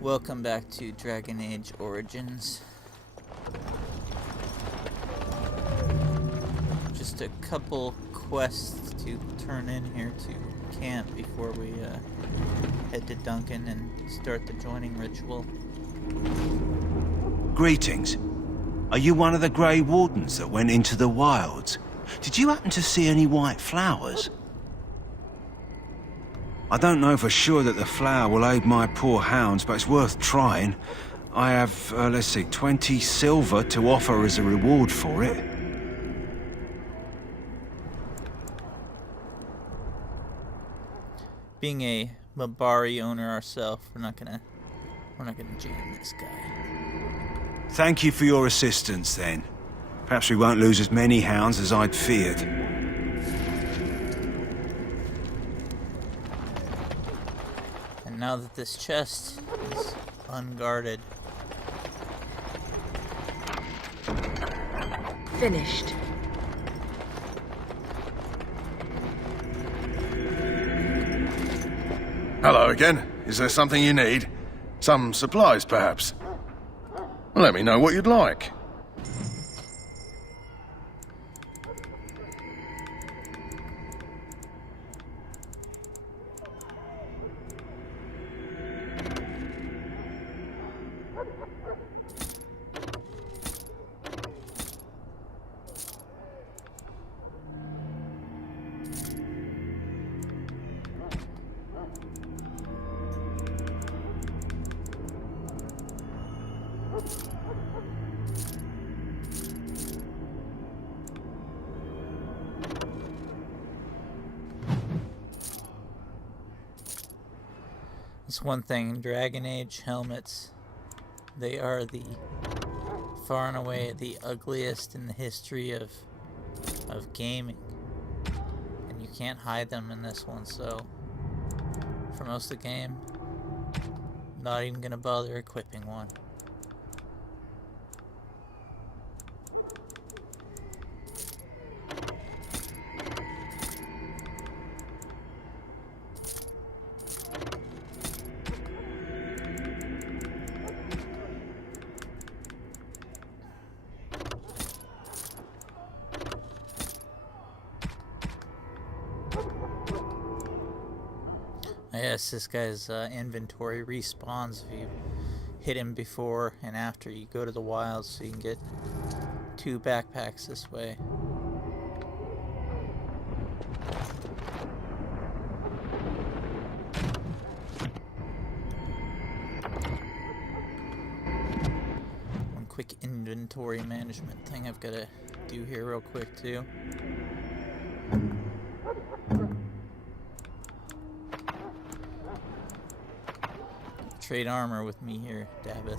Welcome back to Dragon Age Origins. Just a couple quests to turn in here to camp before we head to Duncan and start the joining ritual. Greetings. Are you one of the Grey Wardens that went into the wilds? Did you happen to see any white flowers? I don't know for sure that the flower will aid my poor hounds, but it's worth trying. I have, 20 silver to offer as a reward for it. Being a Mabari owner ourselves, we're not gonna jam this guy. Thank you for your assistance, then. Perhaps we won't lose as many hounds as I'd feared. And now that this chest is unguarded... Finished. Hello again. Is there something you need? Some supplies, perhaps? Let me know what you'd like. It's one thing, in Dragon Age helmets, they are the far and away the ugliest in the history of gaming. And you can't hide them in this one, so for most of the game, not even gonna bother equipping one. Yes, this guy's inventory respawns if you hit him before and after you go to the wilds, so you can get 2 backpacks this way. One quick inventory management thing I've got to do here real quick too. Trade armor with me here, Davith.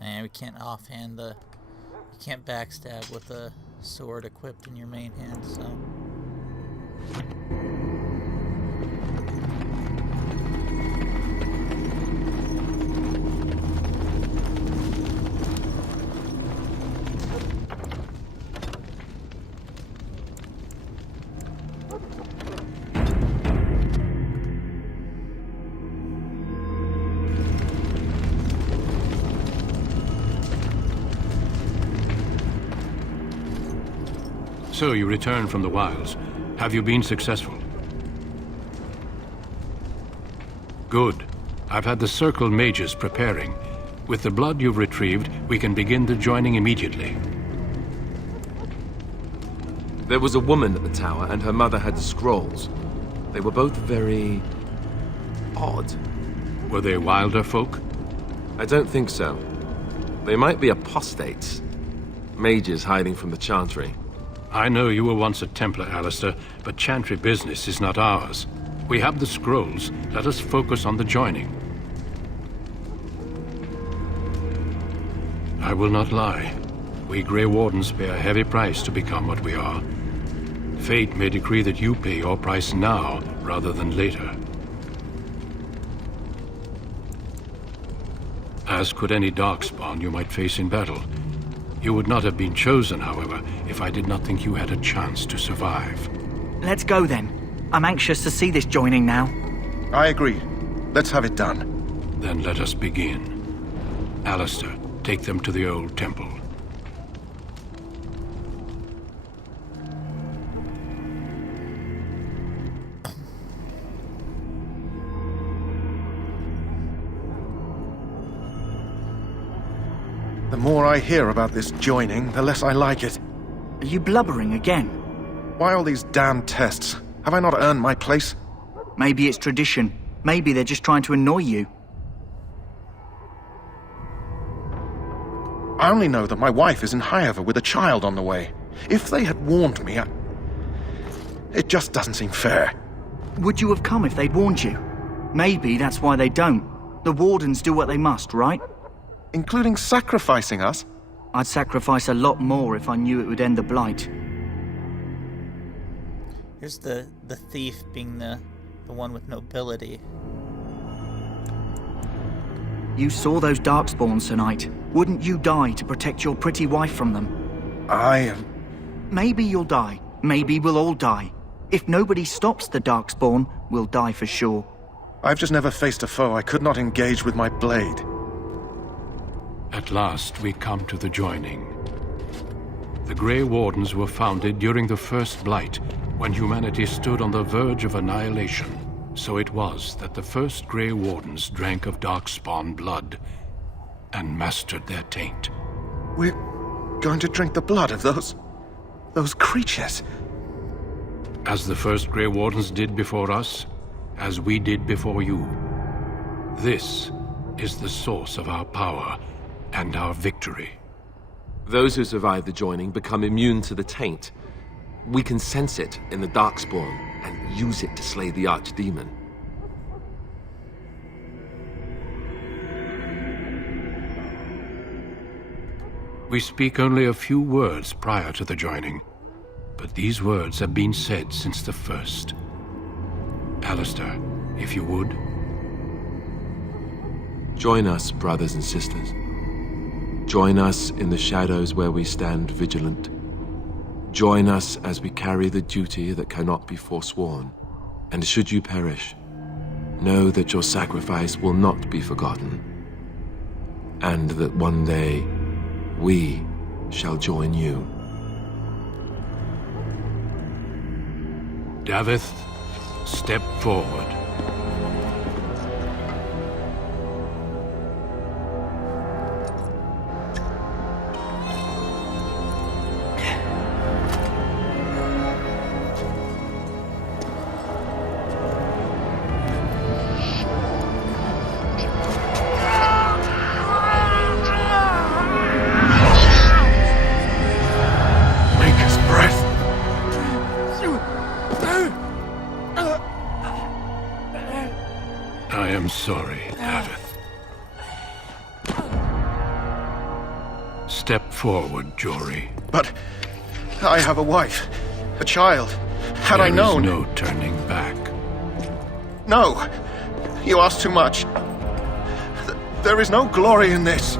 And we can't offhand you can't backstab with a sword equipped in your main hand, so. So you returned from the wilds. Have you been successful? Good. I've had the Circle mages preparing. With the blood you've retrieved, we can begin the joining immediately. There was a woman at the tower, and her mother had scrolls. They were both very... odd. Were they wilder folk? I don't think so. They might be apostates. Mages hiding from the Chantry. I know you were once a Templar, Alistair, but Chantry business is not ours. We have the scrolls. Let us focus on the joining. I will not lie. We Grey Wardens pay a heavy price to become what we are. Fate may decree that you pay your price now, rather than later. As could any Darkspawn you might face in battle. You would not have been chosen, however, if I did not think you had a chance to survive. Let's go then. I'm anxious to see this joining now. I agree. Let's have it done. Then let us begin. Alistair, take them to the old temple. The more I hear about this joining, the less I like it. Are you blubbering again? Why all these damn tests? Have I not earned my place? Maybe it's tradition. Maybe they're just trying to annoy you. I only know that my wife is in Highover with a child on the way. If they had warned me, it just doesn't seem fair. Would you have come if they'd warned you? Maybe that's why they don't. The Wardens do what they must, right? Including sacrificing us? I'd sacrifice a lot more if I knew it would end the Blight. Here's the thief being the one with nobility. You saw those Darkspawns tonight. Wouldn't you die to protect your pretty wife from them? Maybe you'll die. Maybe we'll all die. If nobody stops the Darkspawn, we'll die for sure. I've just never faced a foe I could not engage with my blade. At last, we come to the joining. The Grey Wardens were founded during the First Blight, when humanity stood on the verge of annihilation. So it was that the first Grey Wardens drank of Darkspawn blood and mastered their taint. We're going to drink the blood of those creatures. As the first Grey Wardens did before us, as we did before you. This is the source of our power and our victory. Those who survive the joining become immune to the taint. We can sense it in the Darkspawn and use it to slay the Archdemon. We speak only a few words prior to the joining, but these words have been said since the first. Alistair, if you would. Join us, brothers and sisters. Join us in the shadows where we stand vigilant. Join us as we carry the duty that cannot be forsworn. And should you perish, know that your sacrifice will not be forgotten. And that one day, we shall join you. Davith, step forward. I am sorry, Davith. Step forward, Jory. But I have a wife, a child. Had I known... There is no turning back. No! You ask too much. There is no glory in this.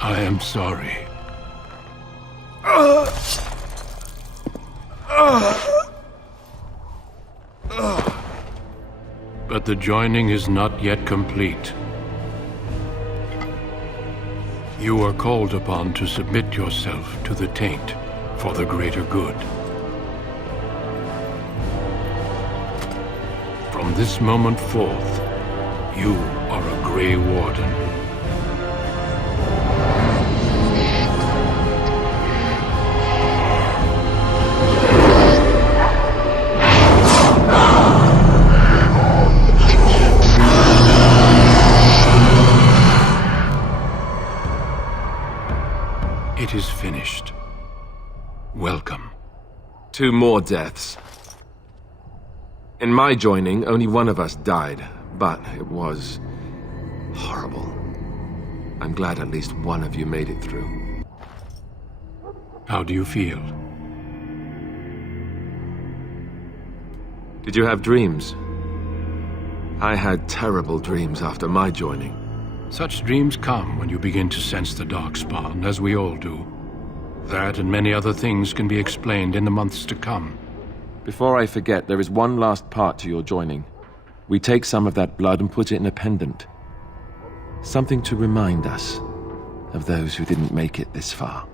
I am sorry. But the joining is not yet complete. You are called upon to submit yourself to the taint for the greater good. From this moment forth, you are a Grey Warden. It is finished. Welcome. 2 more deaths. In my joining, only one of us died, but it was horrible. I'm glad at least one of you made it through. How do you feel? Did you have dreams? I had terrible dreams after my joining. Such dreams come when you begin to sense the Darkspawn, as we all do. That and many other things can be explained in the months to come. Before I forget, there is one last part to your joining. We take some of that blood and put it in a pendant. Something to remind us of those who didn't make it this far.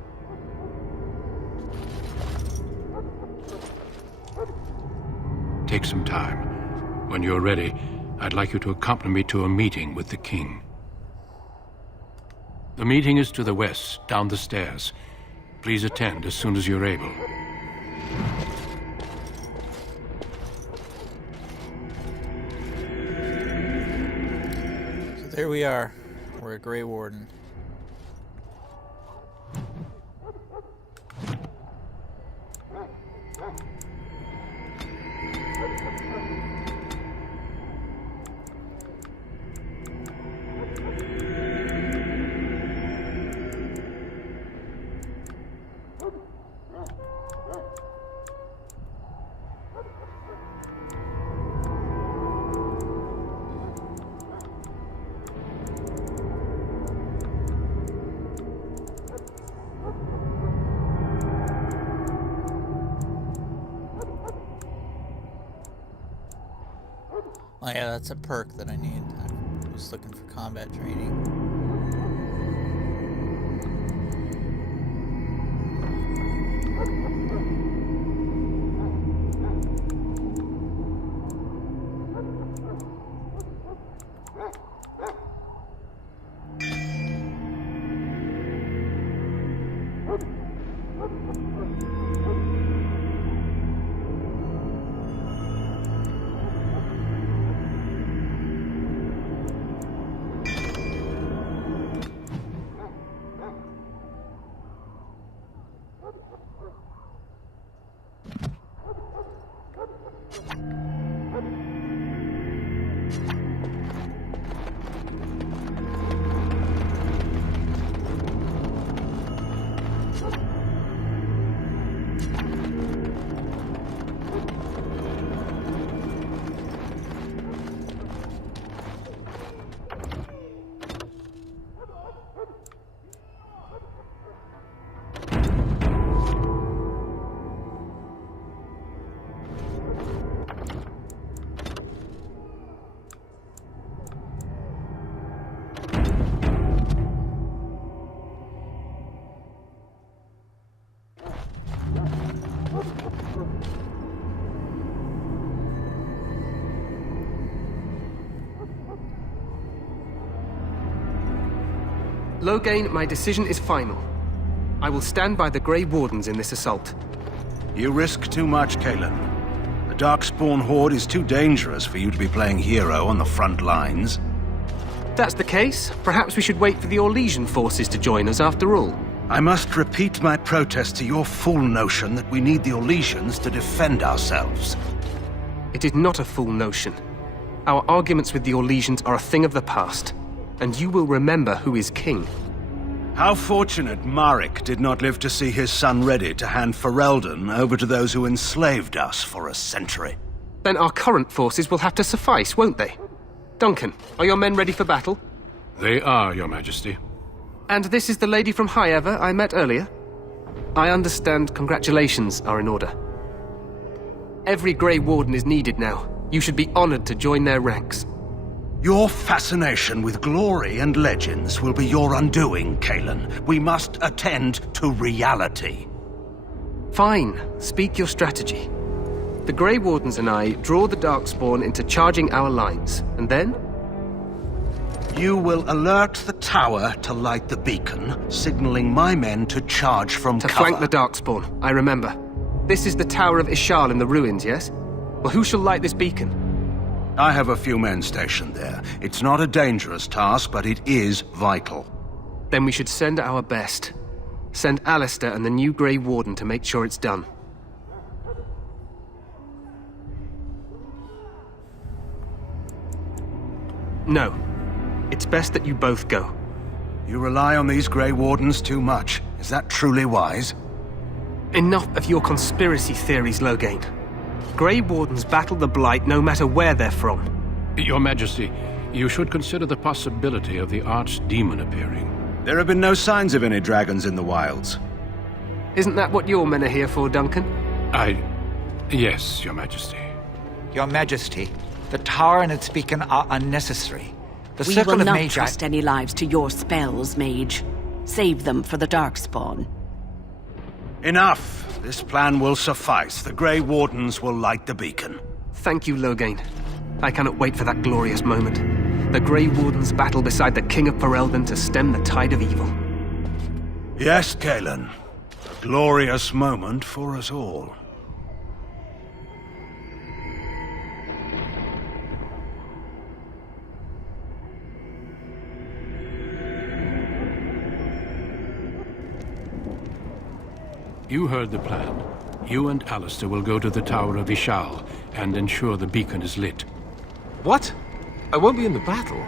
Take some time. When you're ready, I'd like you to accompany me to a meeting with the king. The meeting is to the west, down the stairs. Please attend as soon as you're able. So there we are. We're a Grey Warden. Oh yeah, that's a perk that I need. I'm just looking for combat training. Loghain, my decision is final. I will stand by the Grey Wardens in this assault. You risk too much, Cailan. The Darkspawn Horde is too dangerous for you to be playing hero on the front lines. If that's the case, perhaps we should wait for the Orlesian forces to join us after all. I must repeat my protest to your fool notion that we need the Orlesians to defend ourselves. It is not a fool notion. Our arguments with the Orlesians are a thing of the past, and you will remember who is king. How fortunate Marek did not live to see his son ready to hand Ferelden over to those who enslaved us for a century. Then our current forces will have to suffice, won't they? Duncan, are your men ready for battle? They are, Your Majesty. And this is the lady from Highever I met earlier? I understand congratulations are in order. Every Grey Warden is needed now. You should be honored to join their ranks. Your fascination with glory and legends will be your undoing, Cailan. We must attend to reality. Fine. Speak your strategy. The Grey Wardens and I draw the Darkspawn into charging our lines, and then? You will alert the tower to light the beacon, signaling my men to charge from To cover. flank the Darkspawn, I remember. This is the Tower of Ishal in the ruins, yes? Well, who shall light this beacon? I have a few men stationed there. It's not a dangerous task, but it is vital. Then we should send our best. Send Alistair and the new Grey Warden to make sure it's done. No. It's best that you both go. You rely on these Grey Wardens too much. Is that truly wise? Enough of your conspiracy theories, Loghain. Grey Wardens battle the Blight no matter where they're from. Your Majesty, you should consider the possibility of the Archdemon appearing. There have been no signs of any dragons in the wilds. Isn't that what your men are here for, Duncan? Yes, Your Majesty. Your Majesty, the tower and its beacon are unnecessary. The We circle will of not Magi... trust any lives to your spells, mage. Save them for the Darkspawn. Enough! This plan will suffice. The Grey Wardens will light the beacon. Thank you, Loghain. I cannot wait for that glorious moment. The Grey Wardens battle beside the King of Ferelden to stem the tide of evil. Yes, Galen. A glorious moment for us all. You heard the plan. You and Alistair will go to the Tower of Ishal and ensure the beacon is lit. What? I won't be in the battle.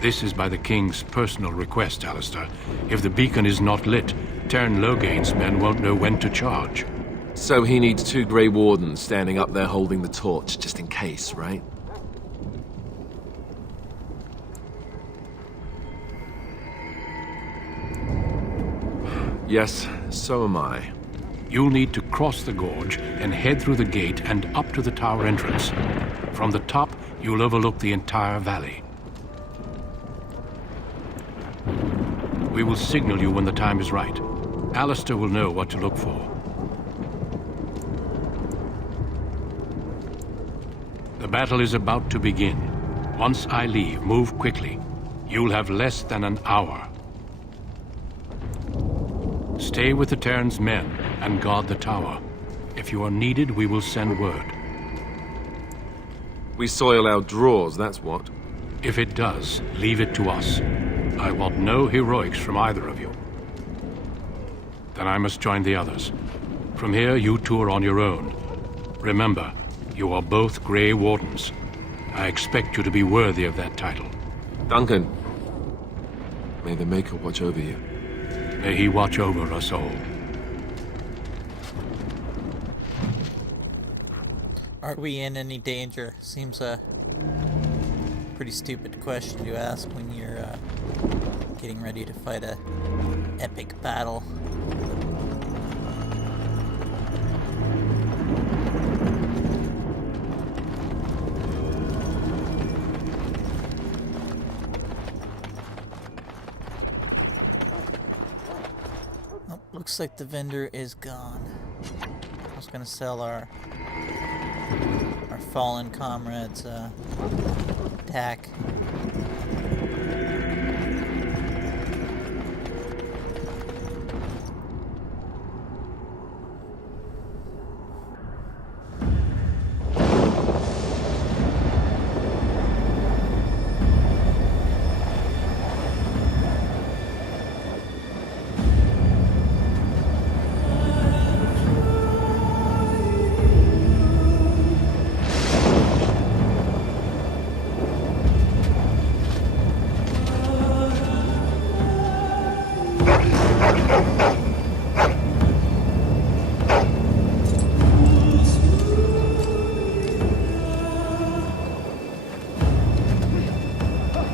This is by the King's personal request, Alistair. If the beacon is not lit, Tern Loghain's men won't know when to charge. So he needs 2 Grey Wardens standing up there holding the torch, just in case, right? Yes, so am I. You'll need to cross the gorge and head through the gate and up to the tower entrance. From the top, you'll overlook the entire valley. We will signal you when the time is right. Alistair will know what to look for. The battle is about to begin. Once I leave, move quickly. You'll have less than an hour. Stay with the Terran's men and guard the tower. If you are needed, we will send word. We soil our drawers, that's what. If it does, leave it to us. I want no heroics from either of you. Then I must join the others. From here, you two are on your own. Remember, you are both Grey Wardens. I expect you to be worthy of that title. Duncan, may the Maker watch over you. May he watch over us all. Are we in any danger? Seems a pretty stupid question to ask when you're getting ready to fight a epic battle. Oh, looks like the vendor is gone. I was gonna sell our fallen comrades attack.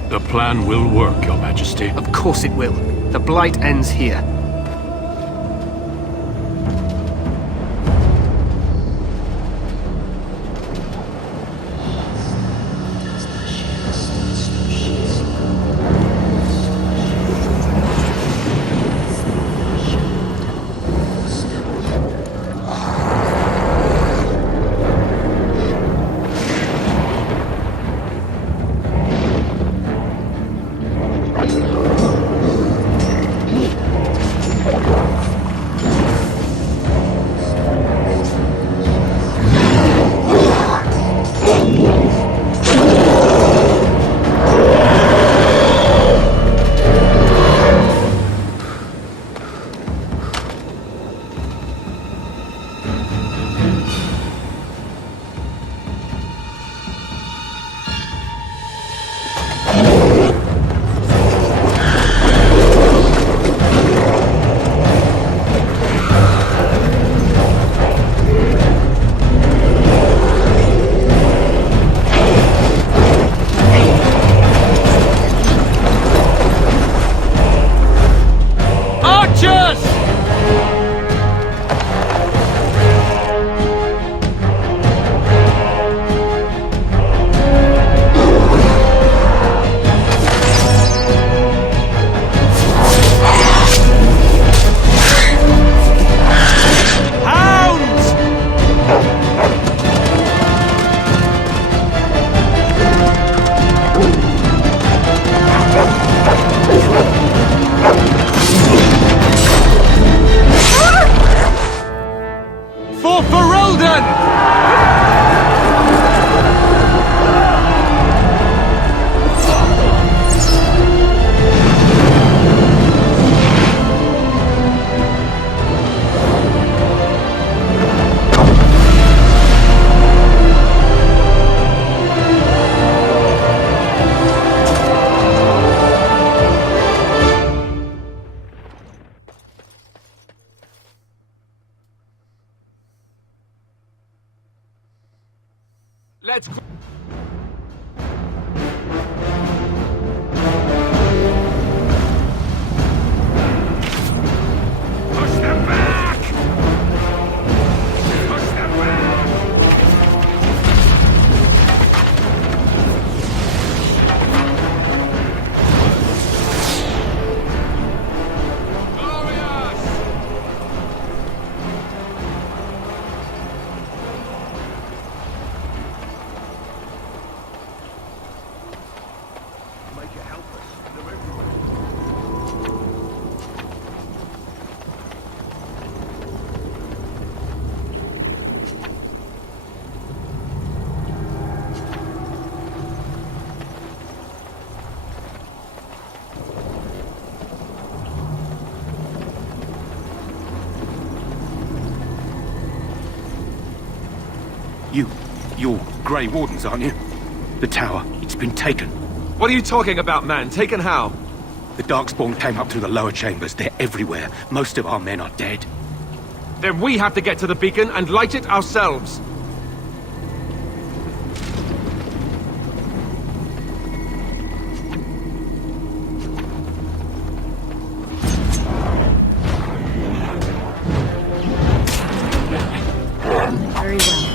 The plan will work, Your Majesty. Of course it will. The Blight ends here. Let's... Push them back! Push them back! You're Grey Wardens, aren't you? The tower, it's been taken. What are you talking about, man? Taken how? The Darkspawn came up through the lower chambers. They're everywhere. Most of our men are dead. Then we have to get to the beacon and light it ourselves. Very well.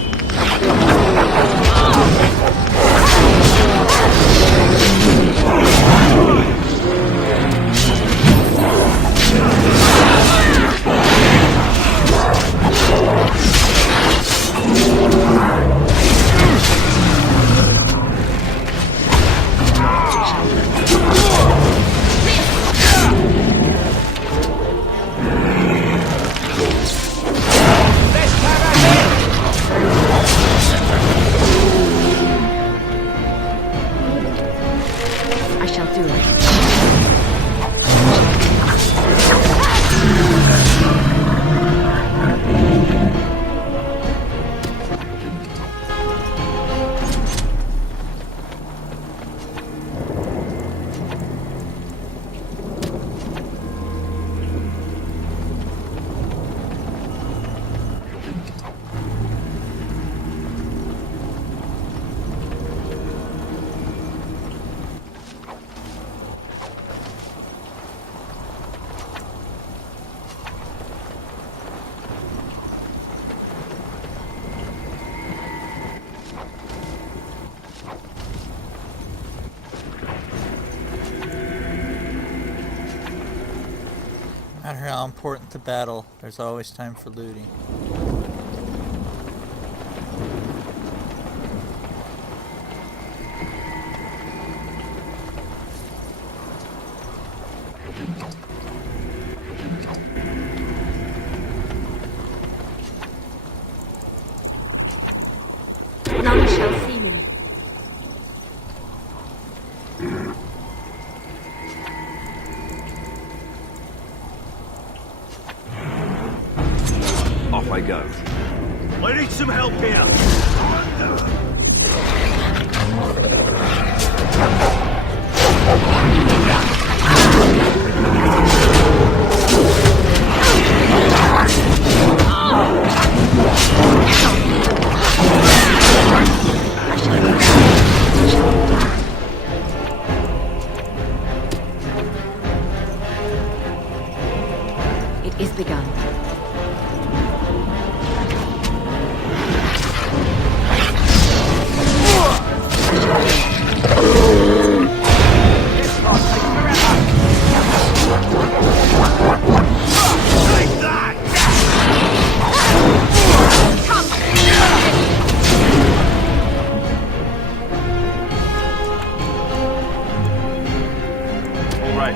I shall do it. No matter how important the battle, there's always time for looting. None shall see me. Off I go. I need some help here. It is begun. All right.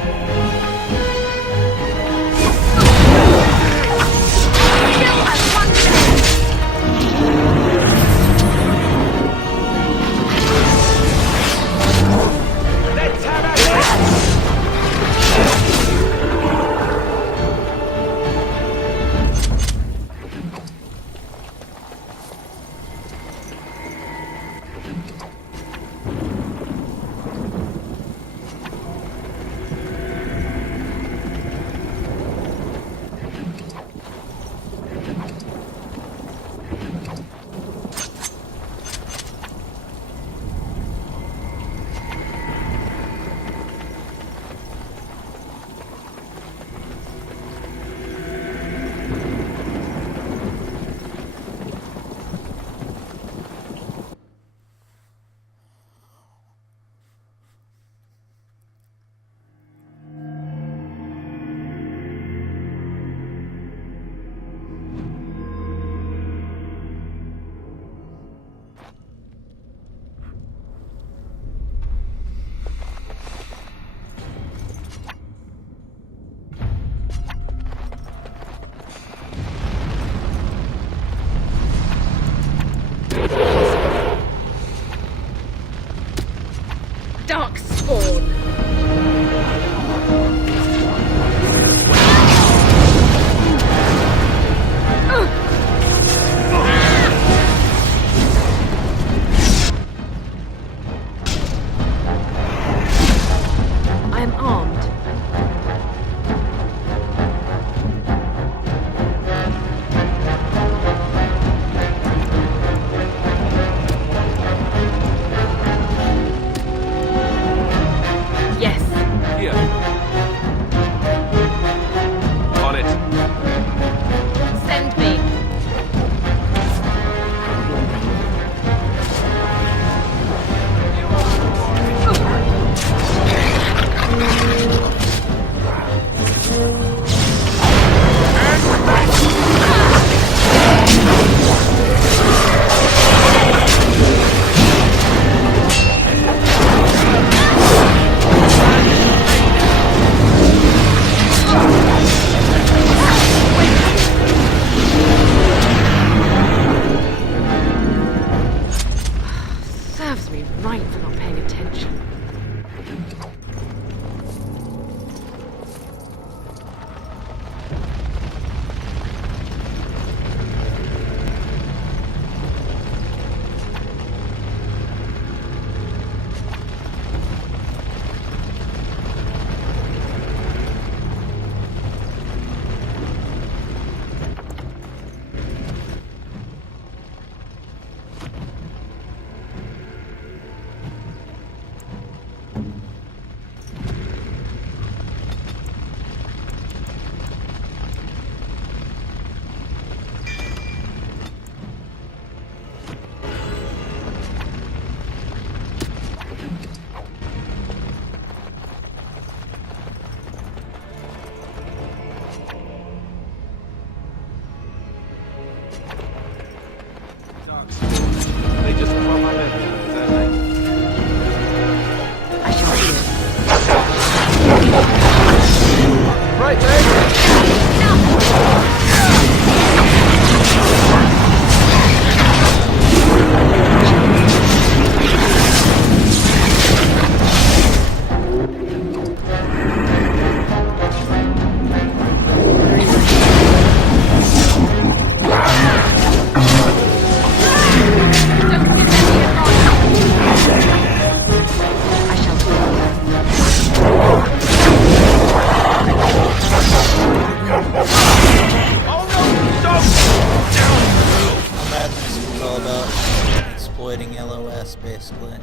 basically.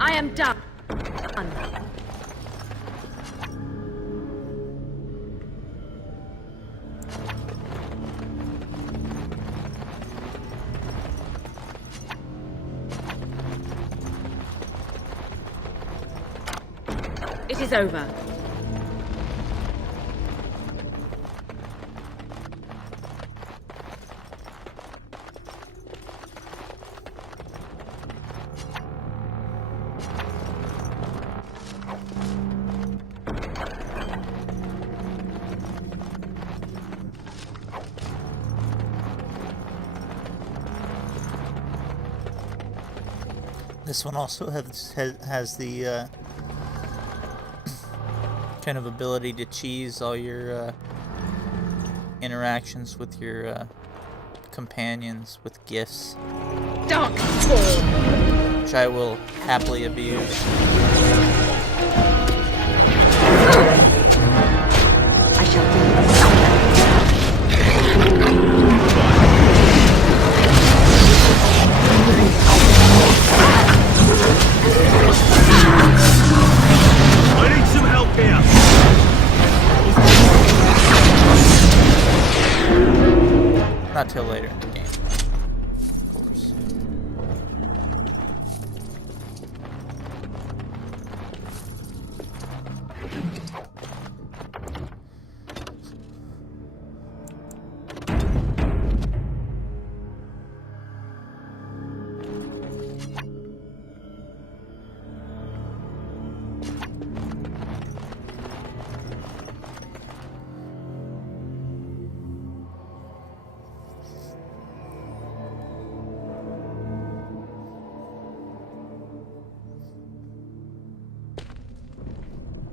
I am done. It is over. This one also has the kind of ability to cheese all your interactions with your companions with gifts, Dark Spawn! which I will happily abuse. I shall do I need some help here! Not till later in the game, of course.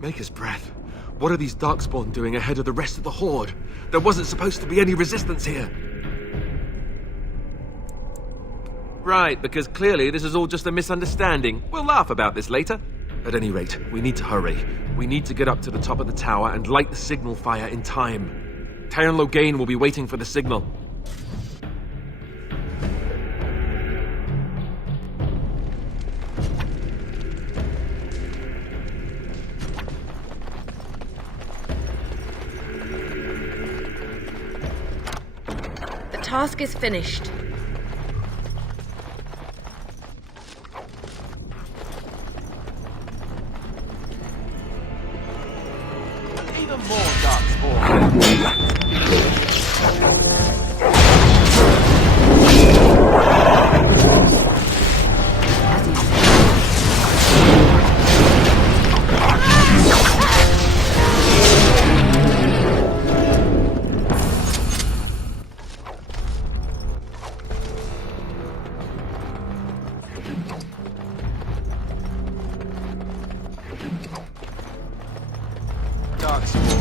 Maker's breath. What are these Darkspawn doing ahead of the rest of the Horde? There wasn't supposed to be any resistance here. Right, because clearly this is all just a misunderstanding. We'll laugh about this later. At any rate, we need to hurry. We need to get up to the top of the tower and light the signal fire in time. Tyron Loghain will be waiting for the signal. The task is finished. Even more Darkspawn. Darkspawn.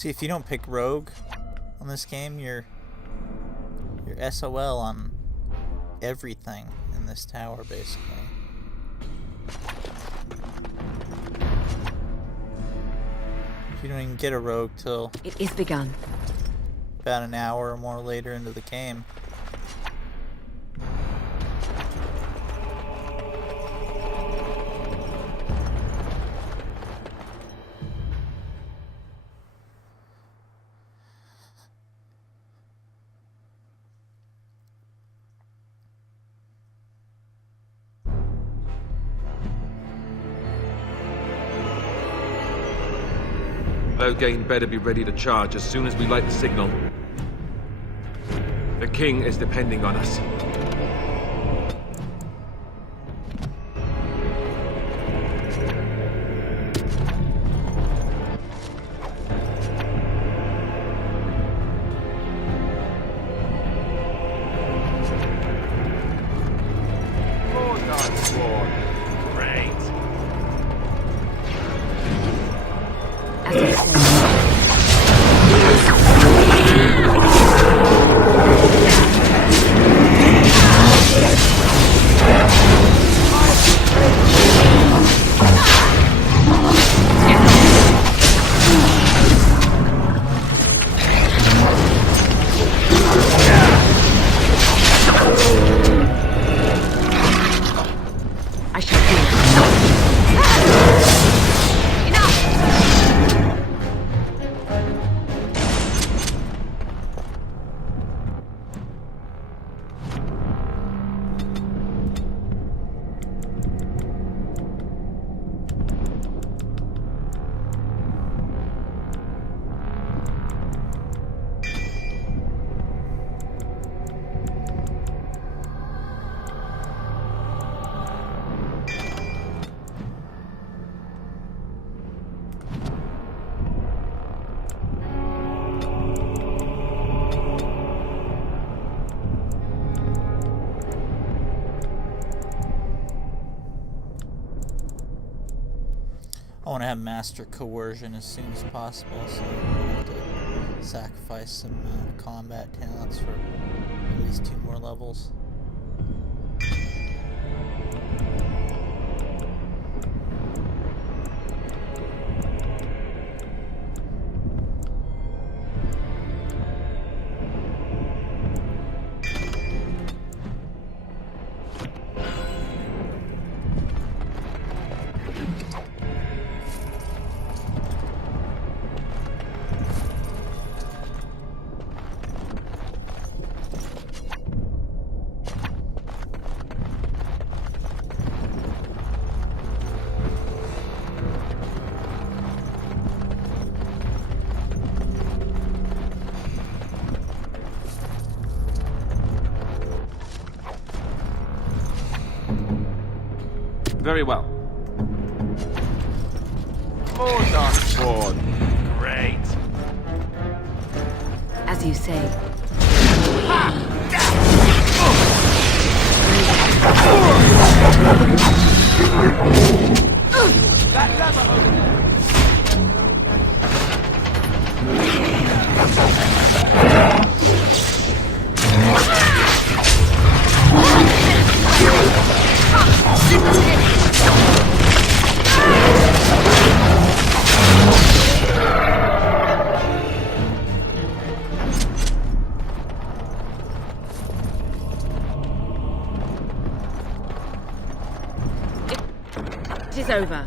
See, if you don't pick Rogue on this game, you're SOL on everything in this tower, basically. You don't even get a Rogue till It is begun. about an hour or more later into the game. Loghain better be ready to charge as soon as we light the signal. The king is depending on us. I want to have Master Coercion as soon as possible, so I have to sacrifice some combat talents for at least 2 more levels. Very well. More Darkspawn. Great. As you say. That lever over there. It is over.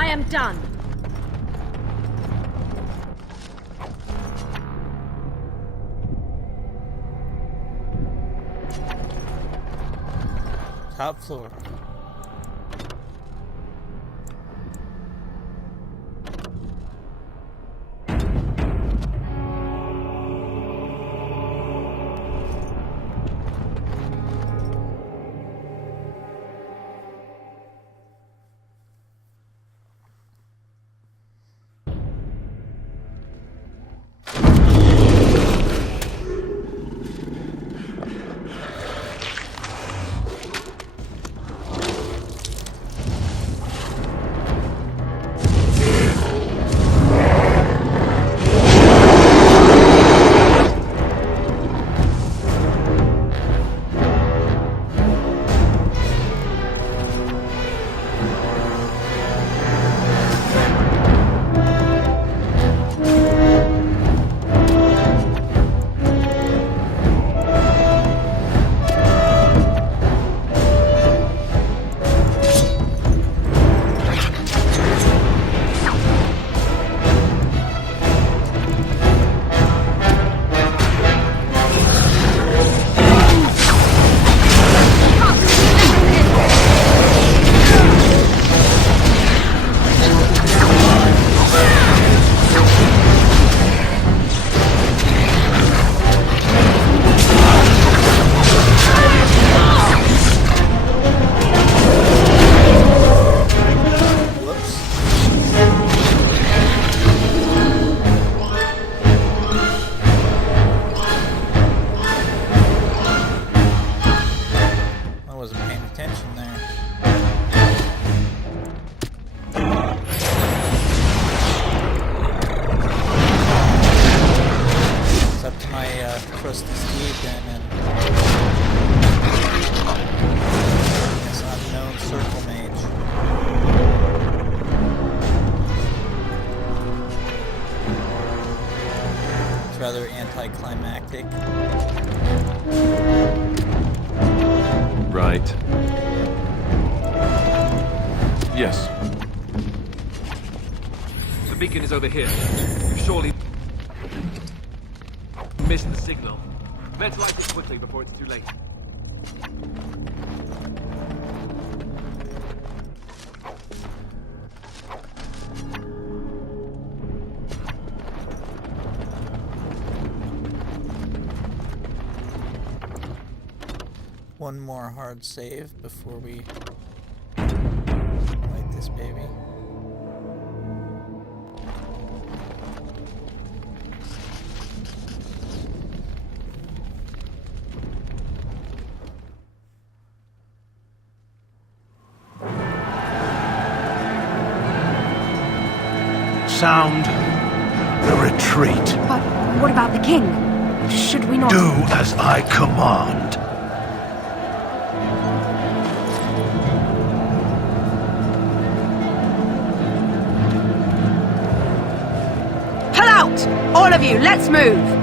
I am done. Top floor. Rather anticlimactic. Right. Yes. The beacon is over here. You surely missed the signal. Let's light it quickly before it's too late. One more hard save before we light this baby. Sound the retreat. But what about the king? Should we not... Do as I command. Pull out! All of you, let's move!